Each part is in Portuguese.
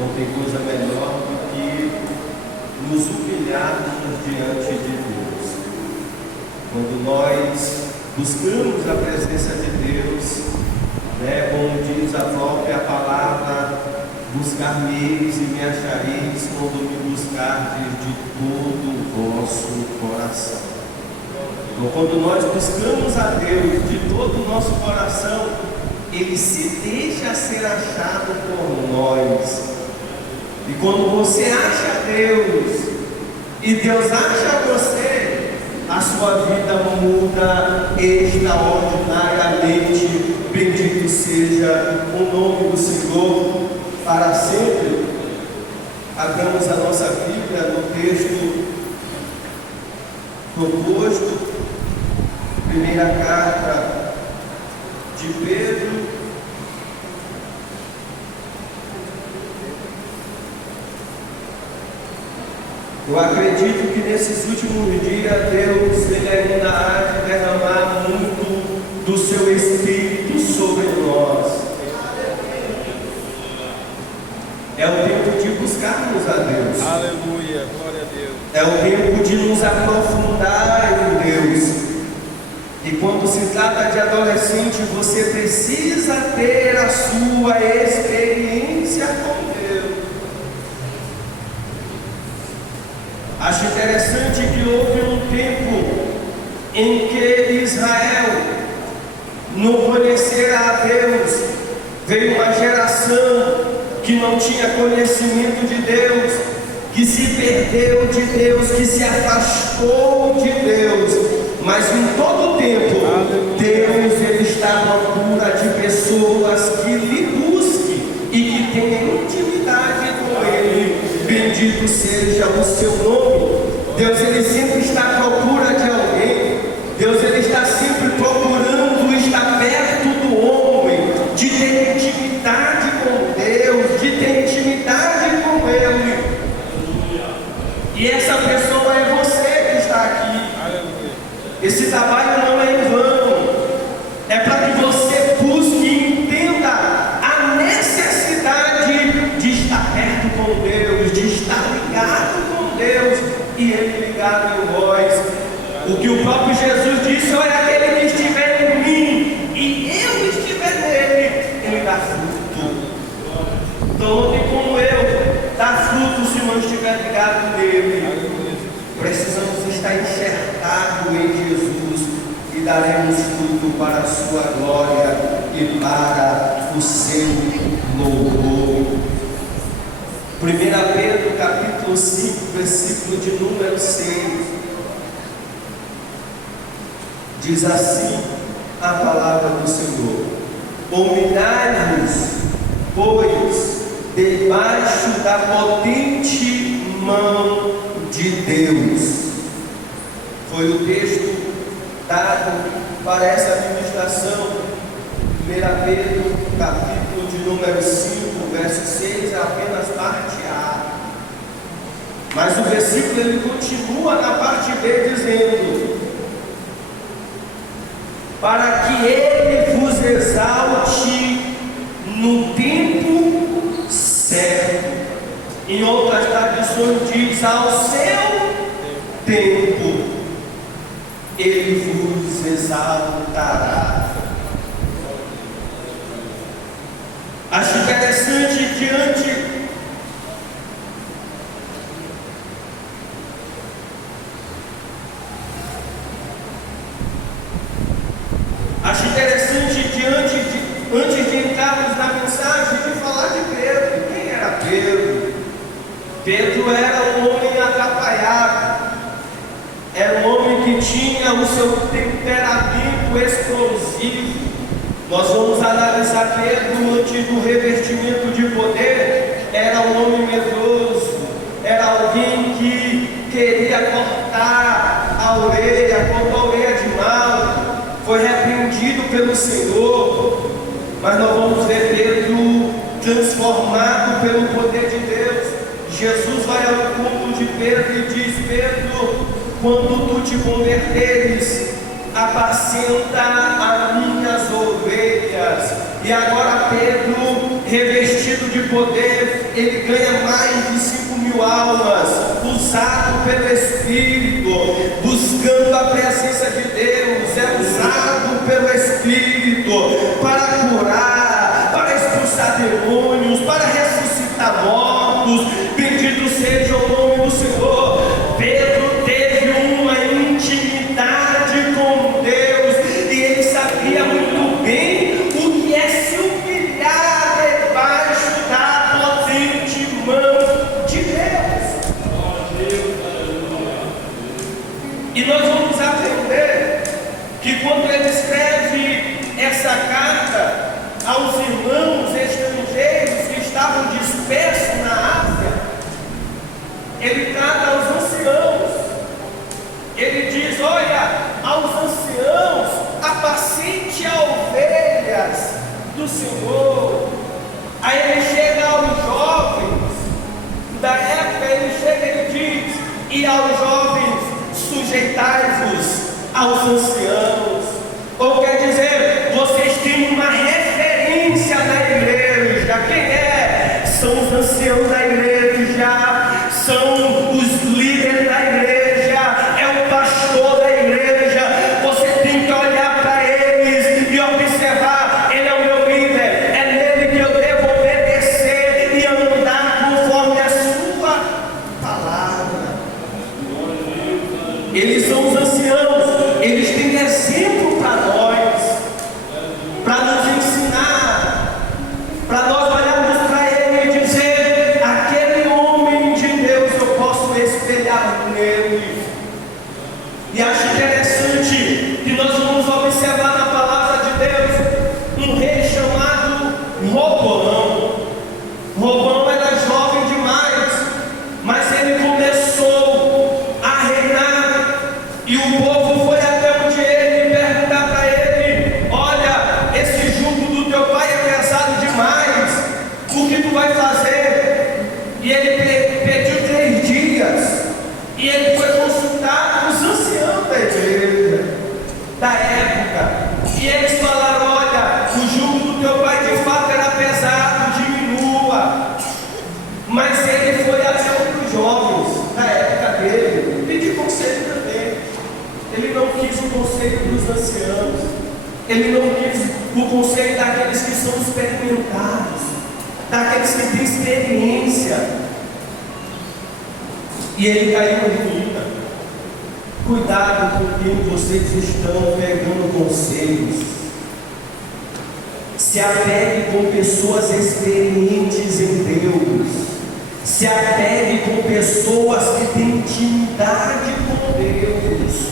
Não tem coisa melhor do que nos humilharmos diante de Deus. Quando nós buscamos a presença de Deus, como diz a própria palavra, buscar-me-eis e me achareis quando me buscardes de todo o vosso coração. Então, quando nós buscamos a Deus de todo o nosso coração, Ele se deixa ser achado por nós. E quando você acha Deus e Deus acha você, a sua vida muda extraordinariamente. Bendito seja o nome do Senhor para sempre. Abramos a nossa Bíblia no texto proposto, primeira carta de Pedro, eu acredito que nesses últimos dias Deus Ele ainda há de derramar muito do seu Espírito sobre nós. É o tempo de buscarmos a Deus. Aleluia, glória a Deus. É o tempo de nos aprofundar em Deus. E quando se trata de adolescente, você precisa ter a sua experiência com Deus. Acho interessante que houve um tempo em que Israel não conhecia a Deus. Veio uma geração que não tinha conhecimento de Deus, que se perdeu de Deus, que se afastou de Deus. Mas em todo o tempo, Deus Ele está à procura de pessoas que lhe busquem e que tenham intimidade com Ele. Bendito seja o seu nome. Deus Ele sempre está à procura de alguém. Deus Ele está sempre procurando estar perto do homem, de ter intimidade com Deus, de ter intimidade com Ele. E essa pessoa é você que está aqui. Esse trabalho não é em vão. É para que você busque e entenda a necessidade de estar perto com Deus, de estar ligado com Deus e Ele ligado em vós. O que o próprio Jesus disse: olha, aquele que estiver em mim e eu estiver nele, ele dá fruto. Então não tem como eu dar fruto se não estiver ligado nele. Precisamos estar enxertados em Jesus e daremos fruto para a sua glória e para o seu louvor. 1 Pedro capítulo 5, versículo de número 6, diz assim a palavra do Senhor: humilhai-vos, pois, debaixo da potente mão de Deus. Foi o texto dado para essa ministração. 1 Pedro capítulo de número 5, verso 6, é apenas parte A. Mas o versículo ele continua na parte B dizendo: para que Ele vos exalte no tempo certo. Em outras traduções diz: ao seu tempo Ele vos exaltará. Acho interessante antes de entrarmos na mensagem, de falar de Pedro. Quem era Pedro? Pedro era um homem atrapalhado, era um homem que tinha o seu temperamento explosivo. Nós vamos analisar Pedro antes do revestimento de poder. Era um homem medroso, era alguém que queria cortar a orelha, cortou a orelha de mal, foi repreendido pelo Senhor. Mas nós vamos ver Pedro transformado pelo poder de Deus. Jesus vai ao culto de Pedro e diz: Pedro, quando tu te converteres, apacenta as minhas ovelhas. E agora Pedro revestido de poder, ele ganha mais de 5.000 almas, usado pelo Espírito, buscando a presença de Deus, é usado pelo Espírito para curar, para expulsar demônios, para ressuscitar mortos. Bendito seja o nome do Senhor. Pedro teve uma intimidade com Deus e ele sabia muito bem o que é se humilhar debaixo da potente mão de Deus. E nós vamos aprender que quando ele escreve essa carta aos irmãos estrangeiros que estavam dispersos na Ásia, ele trata aos anciãos. Ele diz: olha, aos anciãos, apacente as ovelhas do Senhor. Aí ele chega aos jovens da época, ele chega e ele diz: e aos jovens, sujeitai-vos aos anciãos. Ou quer dizer, vocês têm uma referência na igreja. Quem é? São os anciãos da igreja, são os líderes da igreja, é o pastor da igreja. Você tem que olhar para eles e observar: ele é o meu líder, é nele que eu devo obedecer e andar conforme a sua palavra. Eles são os anciãos, eles têm exemplo para nós, para nos ensinar, para nós olharmos para ele e dizer: aquele homem de Deus eu posso espelhar nele. E acho interessante que nós vamos observar na palavra de Deus um rei chamado Roboão. Roboão era jovem demais, mas ele começou a reinar e o povo foi até onde ele perguntar para ele: olha, esse jugo do teu pai é pesado demais, o que tu vai fazer? E ele pediu 3 dias e ele foi consultar os anciãos da igreja da época, e eles falaram: olha, o jugo do teu pai de fato era pesado, diminua. Mas ele foi até os jovens da época dele pedir conselho também. Ele não quis o conselho dos anciãos, ele não quis o conselho daqueles que são experimentados, daqueles que têm experiência. E ele caiu em vida. Cuidado com quem vocês estão pegando conselhos. Se apegue com pessoas experientes em Deus. Se apegue com pessoas que têm intimidade com Deus.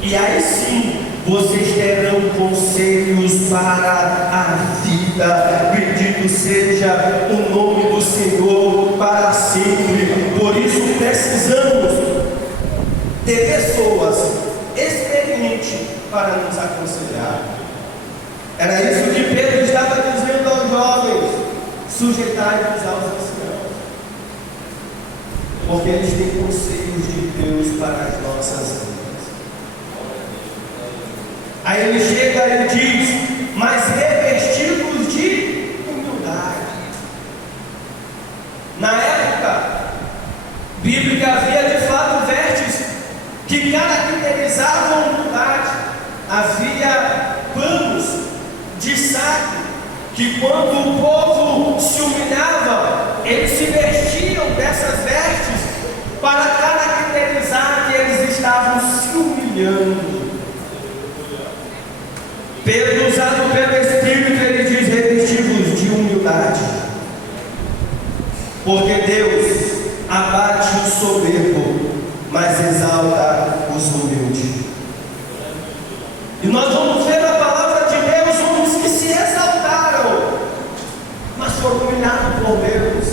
E aí sim, vocês terão conselhos para a vida. Bendito seja o nome do Senhor para sempre. Por isso precisamos ter pessoas experientes para nos aconselhar. Era isso que Pedro estava dizendo aos jovens: sujeitai-vos aos anciãos, porque eles têm conselhos de Deus para as nossas vidas. Aí ele chega e diz: mas revestivos de humildade. Na época bíblica havia de fato vestes que caracterizavam a humildade. Havia panos de saco que, quando o povo se humilhava, eles se vestiam dessas vestes para caracterizar que eles estavam se humilhando. Pedro, usado pelo Espírito, ele diz: revestivos de humildade, porque Deus abate o soberbo, mas exalta os humildes. E nós vamos ver na palavra de Deus homens que se exaltaram, mas foram humilhados por Deus,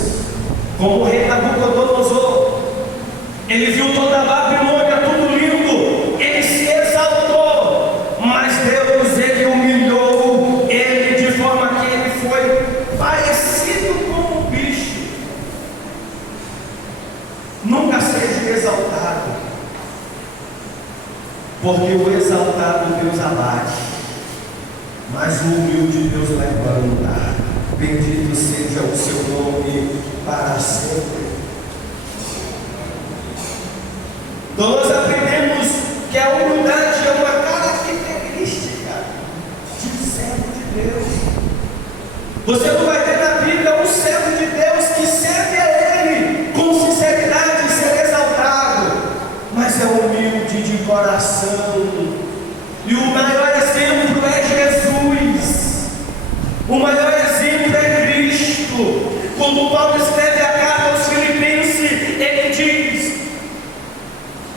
como o rei Nabucodonosor. Ele viu toda a Babilônia, tudo lindo, ele se exaltou, mas Deus, ele humilhou ele de forma que ele foi parecido com um bicho. Nunca seja exaltado, porque o exaltado Deus abate, mas o humilde Deus levanta. Bendito seja o seu nome para sempre. Então nós aprendemos que a humildade é uma característica de um servo de Deus. Você não vai ter na Bíblia um servo de Deus que serve a Ele com sinceridade e ser exaltado, mas é humilde de coração. E o maior exemplo é Jesus. O maior exemplo é Cristo. Quando Paulo escreve a carta aos Filipenses, ele diz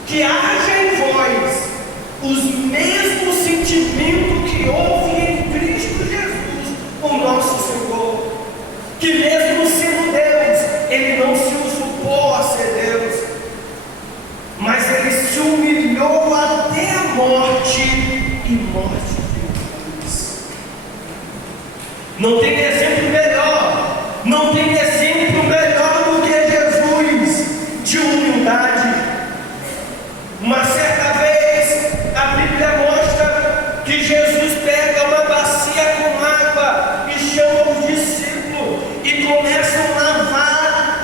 que haja em vós os mesmos sentimentos que houve em Cristo Jesus, o nosso Senhor, que mesmo sendo Deus, ele não se usurpou a ser Deus, mas ele se humilhou até a morte e morte de cruz. Não tem exemplo